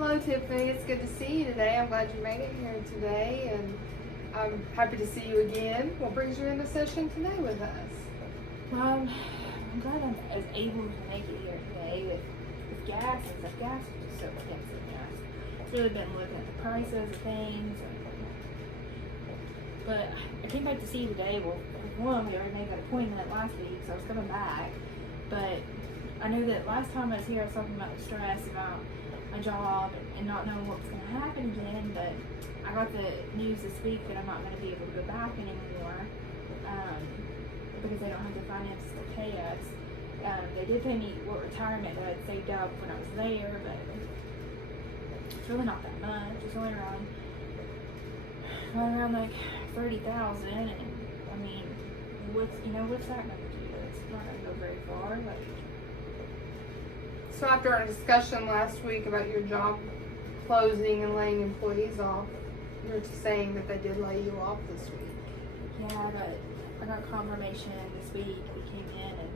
Hello, Tiffany. It's good to see you today. I'm glad you made it here today, and I'm happy to see you again. What brings you in the session today with us? I'm glad I was able to make it here today with gas and stuff. Gas is just so expensive, guys. It's really been looking at the prices of things. But I came back to see you today. Well, one, we already made that appointment last week, so I was coming back. But I know that last time I was here, I was talking about the stress about my job and not knowing what was going to happen again. But I got the news this week that I'm not going to be able to go back anymore because they don't have the finances to pay us. They did pay me what retirement that I'd saved up when I was there, but it's really not that much. It's only around like 30,000, and I mean, what's that going to do? It's not going to go very far. Like, So after our discussion last week about your job closing and laying employees off, you're saying that they did lay you off this week. yeah, I got confirmation this week. We came in and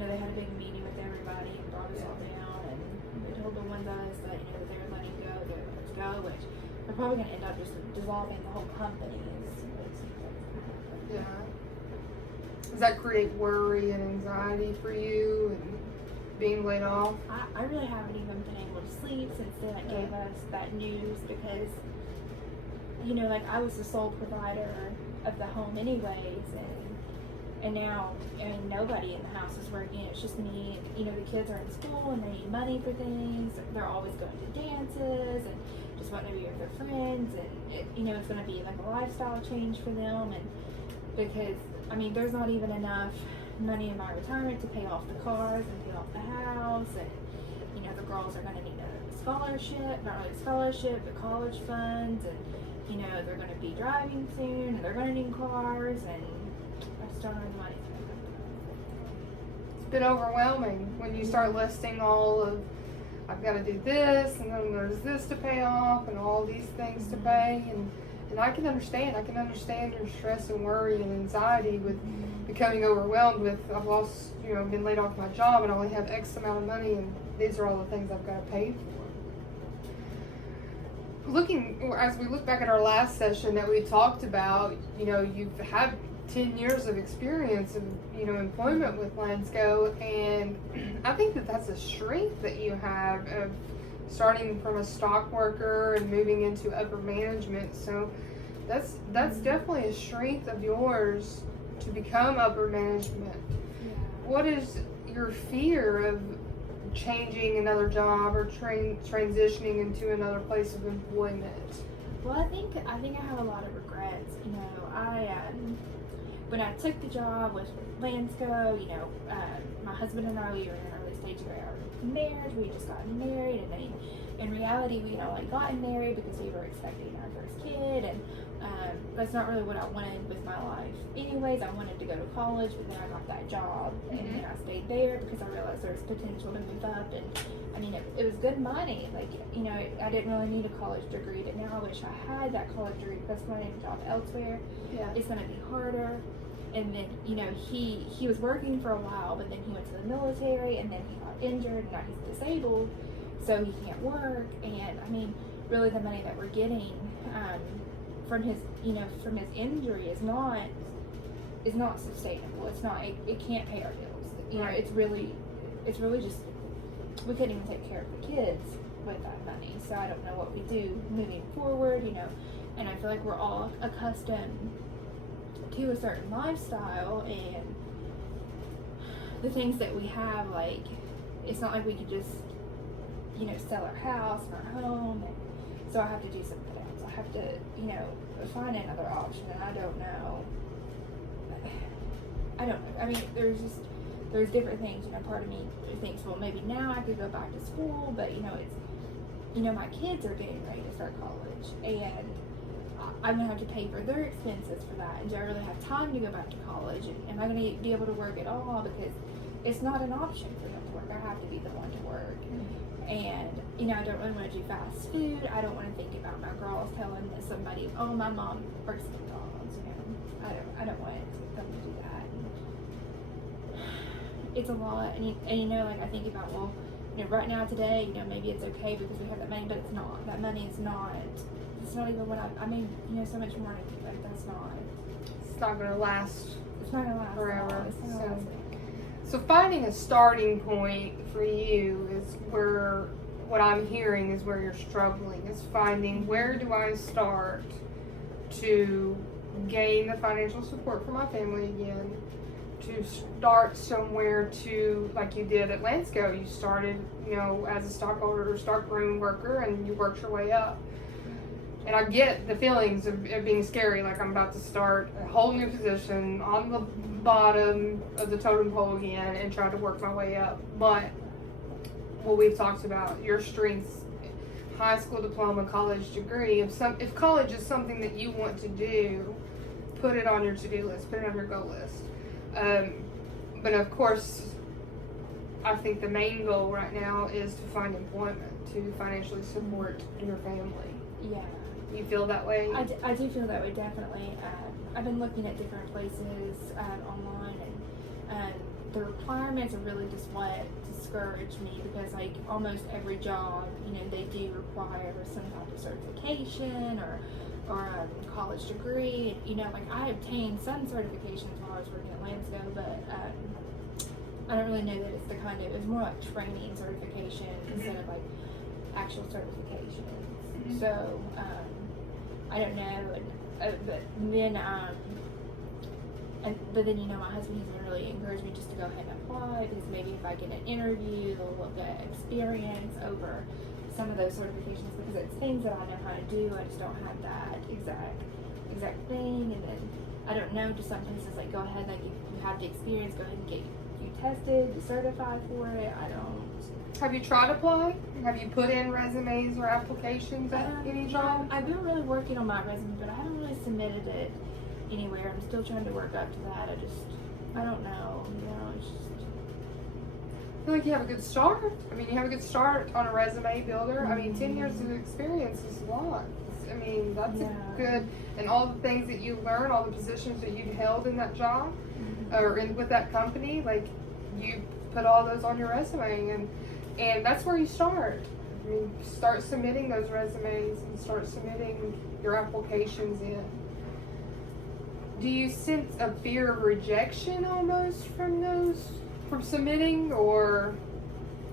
they had a big meeting with everybody and brought us all down, and they told the ones of us that that they were letting go, they were letting go, which they're probably going to end up just dissolving the whole company. Yeah. Does that create worry and anxiety for you and being laid off? I really haven't even been able to sleep since Dad gave us that news because, like I was the sole provider of the home anyways, and now, nobody in the house is working. It's just me. The kids are in school and they need money for things. They're always going to dances and just wanting to be with their friends, and it's going to be like a lifestyle change for them. And because there's not even enough money in my retirement to pay off the cars and pay off the house, and the girls are going to need a scholarship, not really a scholarship, but college funds, and they're going to be driving soon, and they're going to need cars, and I just don't have the money to pay them. It's been overwhelming when you start listing all of, I've got to do this, and then there's this to pay off, and all these things to pay, and I can understand your stress and worry and anxiety with becoming overwhelmed with, I've lost, been laid off my job and I only have X amount of money, and these are all the things I've got to pay for. As we look back at our last session that we talked about, you've had 10 years of experience of, employment with Lansco, and I think that that's a strength that you have of starting from a stock worker and moving into upper management. So that's definitely a strength of yours to become upper management. Yeah. What is your fear of changing another job or transitioning into another place of employment? Well, I think I have a lot of regrets. When I took the job with Lansco, my husband and I, we were in an early stage of our marriage. We had just gotten married, and then in reality, we had only gotten married because we were expecting our first kid, and that's not really what I wanted with my life. Anyways, I wanted to go to college, but then I got that job, and then I stayed there because I realized there was potential to move up, and it was good money. Like, I didn't really need a college degree, but now I wish I had that college degree because when I need a job elsewhere, it's going to be harder. And then, he was working for a while, but then he went to the military, and then he got injured, and now he's disabled, so he can't work. And really the money that we're getting from his injury is not sustainable. It's not. It can't pay our bills. Right. It's really just, we couldn't even take care of the kids with that money. So I don't know what we do moving forward. And I feel like we're all accustomed to a certain lifestyle, and the things that we have, like, it's not like we could just sell our house and our home, and so I have to do something else. I have to find another option, and I don't know. There's different things. Part of me thinks, well, maybe now I could go back to school, but my kids are getting ready to start college, and I'm going to have to pay for their expenses for that. And do I really have time to go back to college? And am I going to be able to work at all? Because it's not an option for them to work. I have to be the one to work. And, I don't really want to do fast food. I don't want to think about my girls telling somebody, oh, my mom works at McDonald's. I don't want them to do that. It's a lot. And I think about, well, right now today, maybe it's okay because we have that money, but it's not. That money is not. It's not even what I mean, so much more. Like that's not. It's not going to last. It's not gonna last forever. It's not gonna last. So finding a starting point for you is where what I'm hearing is where you're struggling. Is finding where do I start to gain the financial support for my family again, to start somewhere to, like you did at Lansco, you started, as a stockholder or stockroom worker and you worked your way up. And I get the feelings of it being scary, like I'm about to start a whole new position on the bottom of the totem pole again and try to work my way up. But what we've talked about, your strengths, high school diploma, college degree, if college is something that you want to do, put it on your to-do list, put it on your goal list. But of course, I think the main goal right now is to find employment, to financially support your family. Yeah. You feel that way? I do feel that way, definitely. I've been looking at different places online, and the requirements are really just what discourage me, because like almost every job, they do require some type of certification or a college degree. Like I obtained some certifications while I was working at Lansco, but I don't really know that it's the kind of, it's more like training certification instead of like actual certifications. So I don't know, but then my husband has been really encouraged me just to go ahead and apply, because maybe if I get an interview, they'll look at experience over some of those certifications, because it's things that I know how to do. I just don't have that exact thing. And then I don't know, just some places like go ahead, like if you have the experience, go ahead and get you tested, certified for it. I don't. Have you tried to apply? Have you put in resumes or applications at any job? I've been really working on my resume, but I haven't really submitted it anywhere. I'm still trying to work up to that. I don't know. It's just. I feel like you have a good start. I mean, you have a good start on a resume builder. I mean, 10 years of experience is a lot. I mean, that's a good, and all the things that you learn, all the positions that you held in that job, or with that company, like you put all those on your resume, and that's where you start. I mean, start submitting those resumes and start submitting your applications in. Do you sense a fear of rejection almost from submitting, or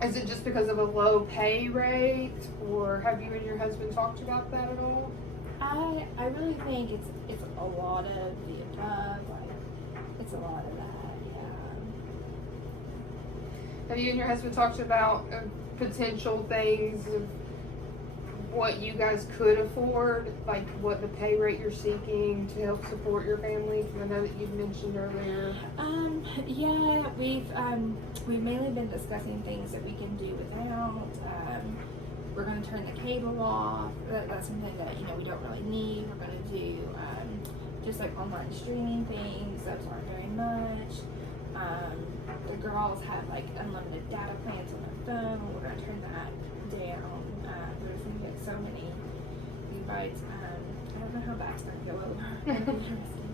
is it just because of a low pay rate, or have you and your husband talked about that at all? I really think it's a lot of the above. It's a lot of that, yeah. Have you and your husband talked about potential things of what you guys could afford, like what the pay rate you're seeking to help support your family? Because I know that you've mentioned earlier. Yeah, we've mainly been discussing things that we can do without. We're going to turn the cable off. That's something that we don't really need. We're going to do just like online streaming things. Those aren't very much. The girls have like unlimited data plans on their phone. We're going to turn that down. There's going to get so many gigabytes. I don't know how that's going to go over. It'll be interesting.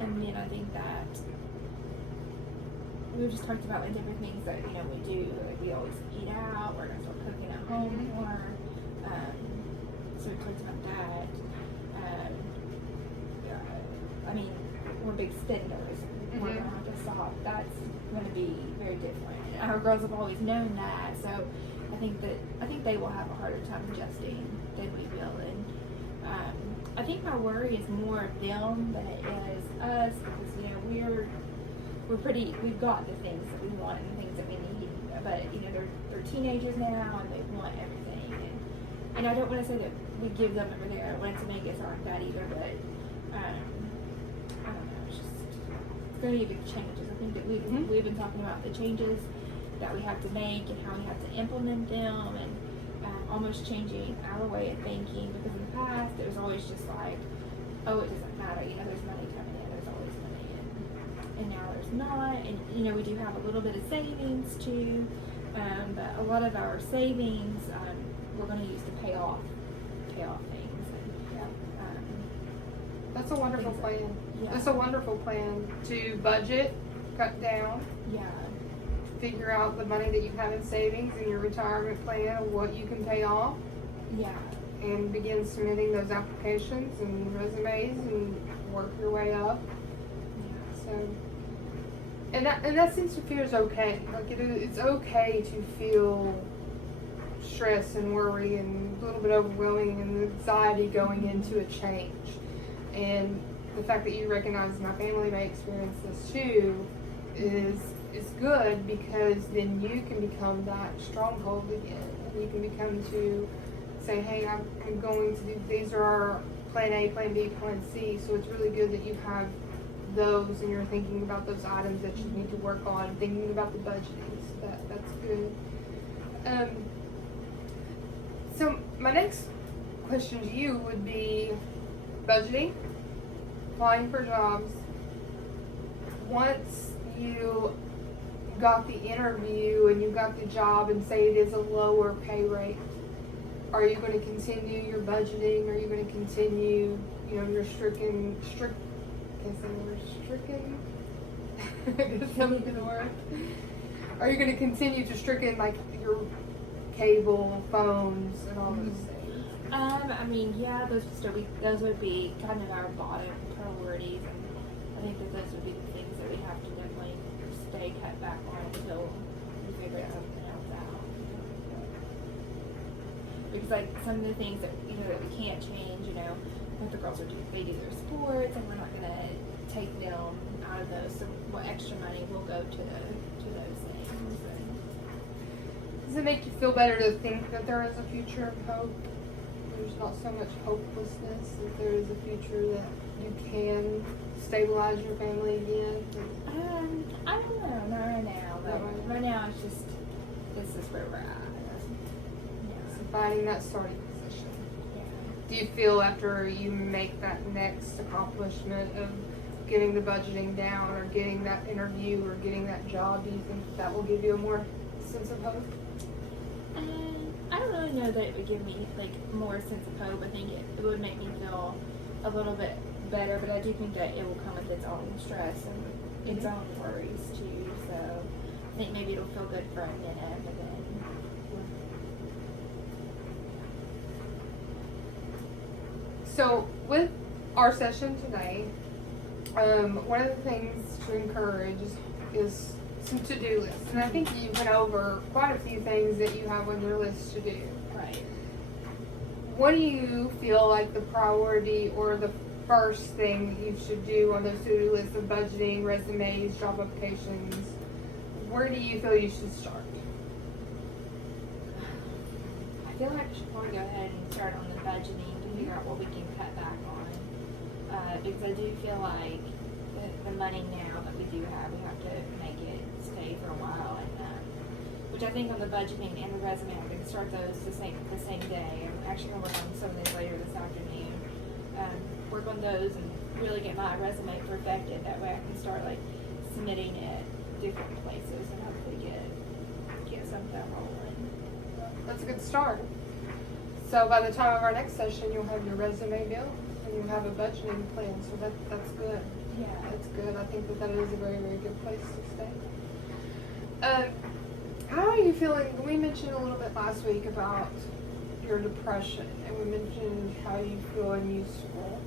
And then I think that we just talked about like different things that we do. Like we always eat out. We're going to start cooking at home more. So we talked about that. I mean, we're big spenders. We're going to have to stop. That's going to be very different. Our girls have always known that, so I think they will have a harder time adjusting than we will. And I think my worry is more of them than it is us, because we've got the things that we want and the things that we need, but they're teenagers now and they want everything. And I don't want to say that we give them everything. I don't want it to make it sound like that either, but I don't know. It's going to be big changes. I think that we've been talking about the changes that we have to make and how we have to implement them, and almost changing our way of thinking, because in the past it was always just like, oh, it doesn't matter, there's money coming in, there's always money in, and now there's not. And we do have a little bit of savings too, but a lot of our savings we're going to use to pay off things. That's a wonderful plan. Yeah. That's a wonderful plan to budget, cut down. Yeah. figure out the money that you have in savings in your retirement plan of what you can pay off Yeah. and begin submitting those applications and resumes and work your way up. So, and that sense of fear is okay. Like it's okay to feel stress and worry and a little bit overwhelming and anxiety going into a change. And the fact that you recognize my family may experience this too is good, because then you can become that stronghold again. You can become to say, hey, I'm going to do, these are our plan A, plan B, plan C. So it's really good that you have those and you're thinking about those items that you need to work on, thinking about the budgeting. So that's good. So my next question to you would be budgeting, applying for jobs. Once you got the interview and you got the job and say it is a lower pay rate, are you going to continue your budgeting? Are you going to continue, your stricken, are you going to continue to stricken like your cable, phones, and all those things? I mean, yeah, those would be kind of our bottom priorities, and I think that those would be the things that we have to definitely stay cut back on until we figure something else out. Because like some of the things that that we can't change, what the girls they do their sports, and we're not gonna take them out of those. So what extra money will go to those things. Does it make you feel better to think that there is a future of hope? There's not so much hopelessness, that there is a future that you can stabilize your family again? I don't know, not right now. But right now it's just, this is where we're at. So finding that starting position. Yeah. Do you feel after you make that next accomplishment of getting the budgeting down or getting that interview or getting that job, do you think that will give you a more sense of hope? I don't really know that it would give me more sense of hope. I think it would make me feel a little bit better, but I do think that it will come with its own stress and its own worries too. So I think maybe it'll feel good for a minute, but then. So with our session today, one of the things to encourage is some to-do lists. And I think you went over quite a few things that you have on your list to do. Right. What do you feel like the priority or the first thing that you should do on those to-do lists of budgeting, resumes, job applications? Where do you feel you should start? I feel like I should probably go ahead and start on the budgeting to figure out what we can cut back on. Because I do feel like the money now that we do have, we have to make it stay for a while. And which I think on the budgeting and the resume, I'm going to start those the same day. I'm actually going to work on some of those later this afternoon. Work on those and really get my resume perfected. That way I can start submitting it different places and hopefully get something rolling. That's a good start. So by the time of our next session, you'll have your resume built and you'll have a budgeting plan. So that's good. Yeah. That's good. I think that is a very, very good place to stay. How are you feeling? We mentioned a little bit last week about your depression, and we mentioned how you feel unuseful.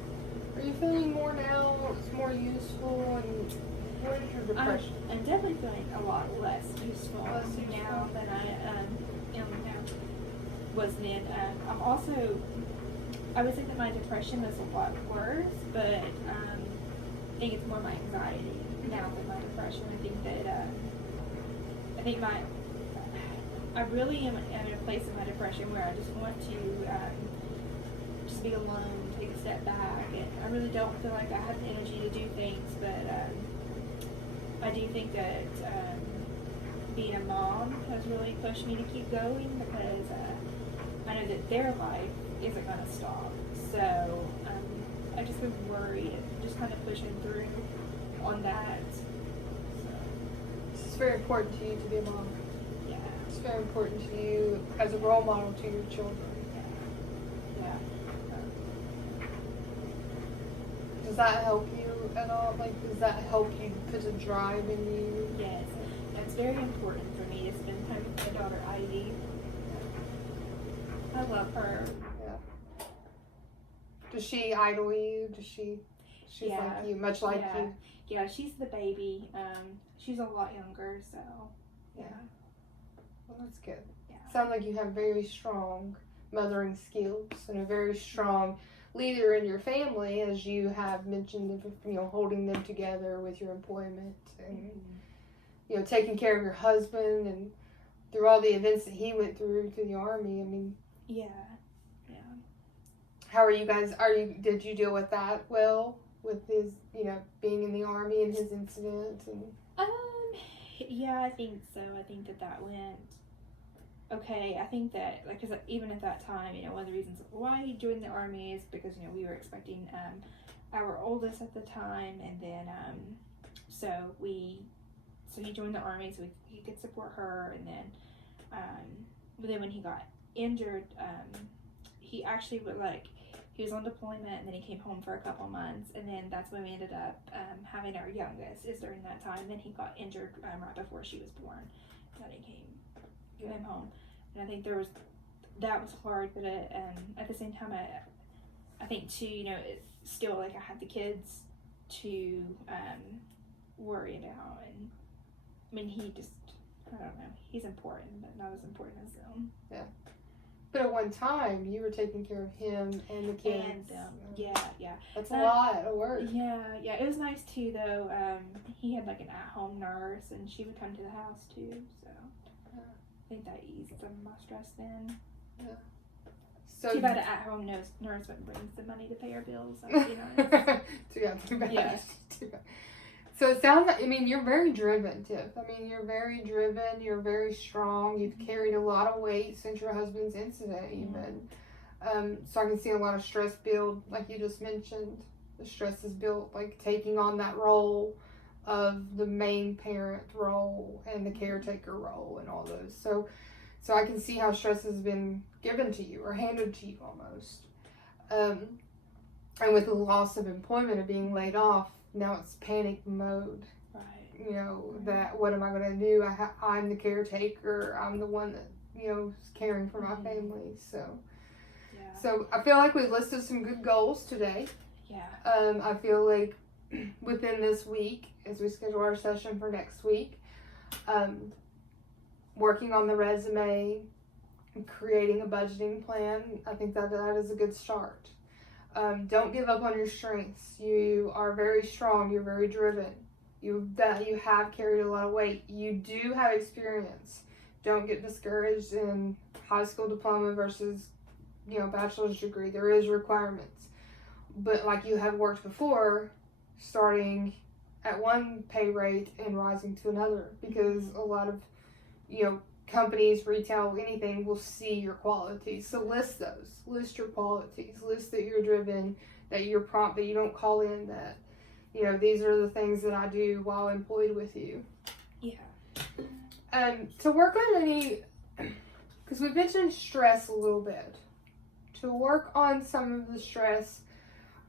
Are you feeling more now? It's more useful, and what is your depression? I'm definitely feeling a lot less useful now than I am now. Was then. I'm also. I would say that my depression is a lot worse, but I think it's more my anxiety now than my depression. I really am at a place in my depression where I just want to just be alone, take a step back, and I really don't feel like I have the energy to do things, but I do think that being a mom has really pushed me to keep going, because I know that their life isn't going to stop. So I've just been worried, just kind of pushing through on that. So. It's very important to you to be a mom. Yeah. It's very important to you as a role model to your children. Yeah. Does that help you at all? Does that help you put a drive in you? Yes, it it's very important for me to spend time with my daughter Ivy. I love her. Yeah. Does she idol you? She's Yeah. like you, much like Yeah. you? Yeah, she's the baby. She's a lot younger, so yeah. Well, that's good. Yeah. Sounds like you have very strong mothering skills and a very strong leader in your family, as you have mentioned, holding them together with your employment and, taking care of your husband and through all the events that he went through the Army. I mean, Yeah. how are you guys, did you deal with that well with his, being in the Army and his incident? And Yeah, I think so. I think that went okay. I think that, like, because even at that time, one of the reasons why he joined the Army is because, we were expecting our oldest at the time, and then so he joined the Army so he could support her, and then when he got injured, he actually he was on deployment, and then he came home for a couple months, and then that's when we ended up having our youngest is during that time. And then he got injured right before she was born, and then he came home. And I think that was hard, but at the same time, I think too, it's still like I had the kids to worry about, and I mean he just, I don't know, he's important, but not as important as them. Yeah. But at one time, you were taking care of him and the kids. And yeah. That's a lot of work. Yeah. It was nice too, though. He had like an at-home nurse, and she would come to the house too. So I think that eased some of my stress then. Yeah. So too bad an at-home nurse wouldn't bring the money to pay our bills. Too bad. Yeah. Too bad. So it sounds like, you're very driven, Tiff. You're very driven. You're very strong. You've carried a lot of weight since your husband's incident, even. So I can see a lot of stress build, like you just mentioned. The stress is built, like taking on that role of the main parent role and the caretaker role and all those. So I can see how stress has been given to you or handed to you almost. And with the loss of employment, of being laid off, now it's panic mode. Right. That what am I going to do? I'm the caretaker. I'm the one that, is caring for my family. So I feel like we listed some good goals today. Yeah. I feel like within this week, as we schedule our session for next week, working on the resume, creating a budgeting plan, I think that is a good start. Don't give up on your strengths. You are very strong. You're very driven. You have carried a lot of weight. You do have experience. Don't get discouraged in high school diploma versus, bachelor's degree. There is requirements. But like you have worked before, starting at one pay rate and rising to another, because a lot of, companies, retail, anything will see your qualities. So list those. List your qualities. List that you're driven, that you're prompt, that you don't call in, that, these are the things that I do while employed with you. Yeah. To work on because we've mentioned stress a little bit. To work on some of the stress,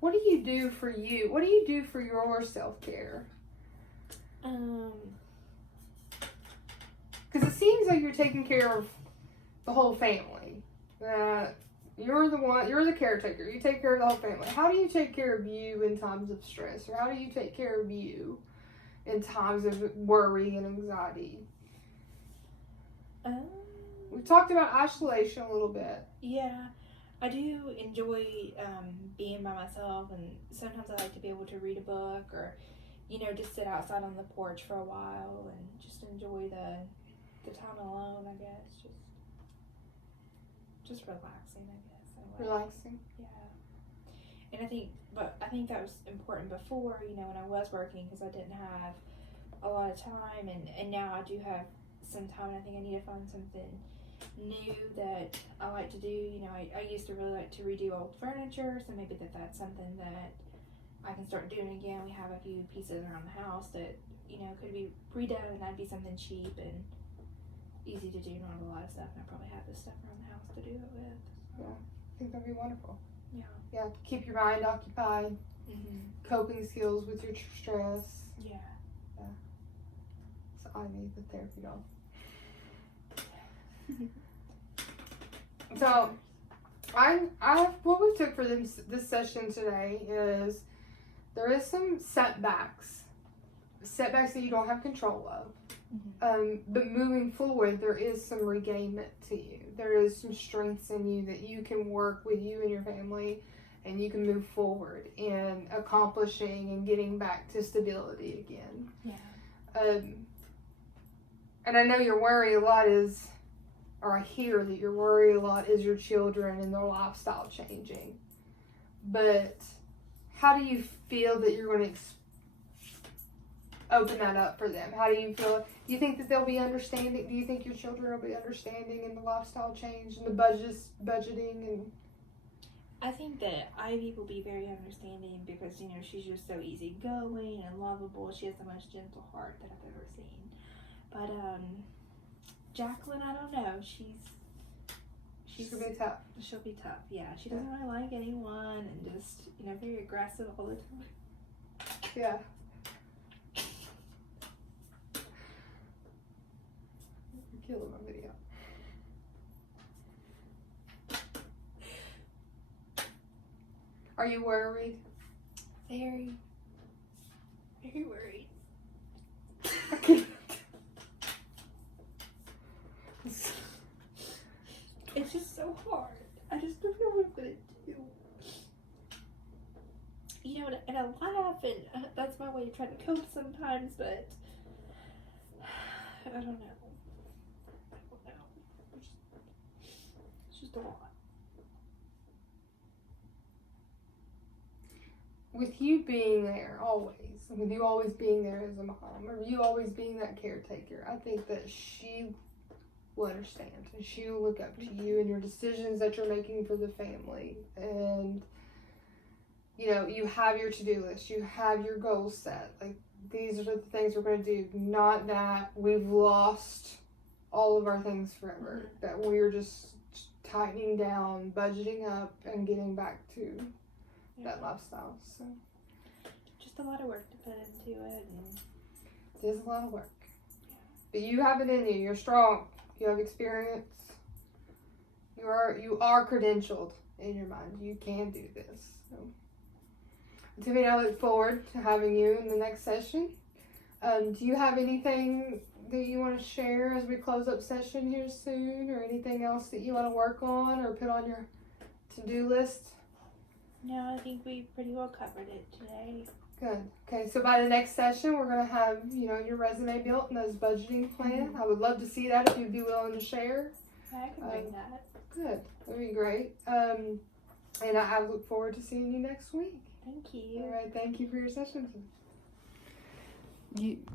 what do you do for you? What do you do for your self-care? Because it seems like you're taking care of the whole family. You're the caretaker. You take care of the whole family. How do you take care of you in times of stress? Or how do you take care of you in times of worry and anxiety? We talked about isolation a little bit. Yeah, I do enjoy being by myself, and sometimes I like to be able to read a book or, just sit outside on the porch for a while and just enjoy the time alone, I guess. Just relaxing, I guess. Relaxing. Yeah. And I think that was important before, when I was working, because I didn't have a lot of time, and now I do have some time, and I think I need to find something new that I like to do. I used to really like to redo old furniture, so maybe that's something that I can start doing again. We have a few pieces around the house that, could be redone, and that'd be something cheap and easy to do, not a lot of stuff, and I probably have this stuff around the house to do it with. So. Yeah, I think that'd be wonderful. Yeah, keep your mind occupied. Coping skills with your stress. Yeah. It's Ivy, the therapy dog. So, what we took for this session today is there is some setbacks that you don't have control of. But moving forward, there is some regainment to you. There is some strengths in you that you can work with you and your family, and you can move forward in accomplishing and getting back to stability again. Yeah. And I know your worry a lot is, or I hear that your worry a lot is your children and their lifestyle changing. But how do you feel that you're going to open that up for them? How do you feel? Do you think that they'll be understanding? Do you think your children will be understanding in the lifestyle change and the budgeting and? I think that Ivy will be very understanding because, you know, she's just so easygoing and lovable. She has the most gentle heart that I've ever seen. But Jacqueline, I don't know. She's gonna be tough. She'll be tough. Yeah, she doesn't really like anyone and just, you know, very aggressive all the time. Yeah. You're killing my video. Are you worried? Very, very worried. I can't. It's just so hard. I just don't know what I'm gonna do. You know, and I laugh, and that's my way of trying to cope sometimes, but I don't know. It's just a lot. With you being there always, with you always being there as a mom, or you always being that caretaker, I think that she will understand and she will look up to you and your decisions that you're making for the family. And you know, you have your to-do list, you have your goals set. Like, these are the things we're going to do. Not that we've lost all of our things forever, that we're just tightening down, budgeting up, and getting back to that lifestyle. So just a lot of work to put into it. And it is a lot of work. But you have it in you. You're strong. You have experience. You are credentialed in your mind. You can do this. So, Timmy and I look forward to having you in the next session. Do you have anything that you want to share as we close up session here soon, or anything else that you want to work on or put on your to-do list? No, I think we pretty well covered it today. Good. Okay, so by the next session, we're going to have, you know, your resume built and those budgeting plan. I would love to see that if you'd be willing to share. I can bring that. Good. That'd be great. And I look forward to seeing you next week. Thank you. All right. Thank you for your session. You.